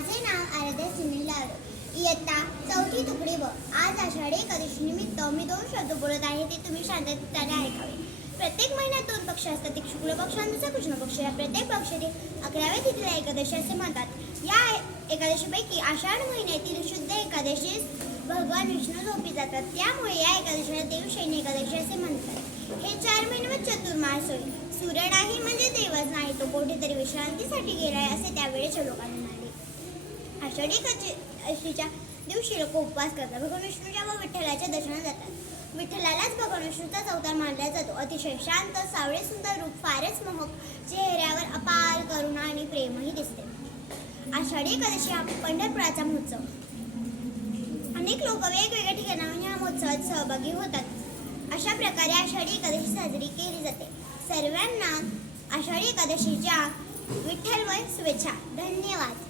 माझे नाव आराध्या सुनील लाडो, इयत्ता चौथी तुकडी व. आज आषाढी एकादशी निमित्त मी 2 शब्द बोलत आहे ते तुम्ही शांततेने ऐकावे. प्रत्येक महिन्यात 2 पक्ष असतात. एक शुक्ल पक्ष आणि दुसरा कृष्ण पक्ष. या प्रत्येक पक्षातील 11व्या तिथीला एकादशी असे म्हणतात. या एकादशीपैकी आषाढ महिन्यातील शुद्ध एकादशीस भगवान विष्णू झोपी जातात. त्यामुळे या एकादशीला देवशयनी एकादशी असे म्हणतात. हे 4 महिने व चतुर्मास होय. सूर्य नाही म्हणजे देवच नाही, तो कोठेतरी विश्रांतीसाठी गेलाय असे त्यावेळेच्या लोकांना म्हणाले. आषाढी एकादशीच्या दिवशी लोक उपवास करतात. भगवान विष्णूच्या व विठ्ठलाच्या दर्शनात जातात. विठ्ठलालाच भगवान विष्णूचाच अवतार मानला जातो. अतिशय शांत, सावळे, सुंदर रूप, फारच मोहक, चेहऱ्यावर अपार करुणा आणि प्रेमही दिसते. आषाढी एकादशी हा पंढरपुराचा महोत्सव. अनेक लोक वेगवेगळ्या ठिकाणाहून या महोत्सवात सहभागी होतात. अशा प्रकारे आषाढी एकादशी साजरी केली जाते. सर्वांना आषाढी एकादशीच्या विठ्ठलमय शुभेच्छा. धन्यवाद.